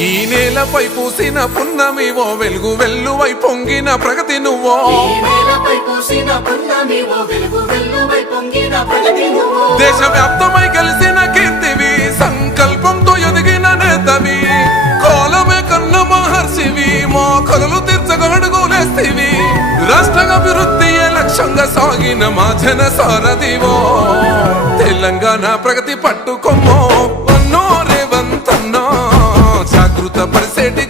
ఈ నేలపై పూసిన పున్నమివో వెలుగు వెల్లువై పొంగిన ప్రగతి నువ్వో దేశవ్యాప్తమై కలిసిన కీర్తివి సంకల్పంతో ఎదిగిన నేతవి కోలమే కన్న మహర్షివి మోకలు తీర్చగడుగులేస్తివి రాష్ట్ర అభివృద్ధియే లక్ష్యంగా సాగిన మా జన సారథివో తెలంగాణ ప్రగతి పట్టుకొమ్మో రేవంతన్నా జాగృత పరిసేటి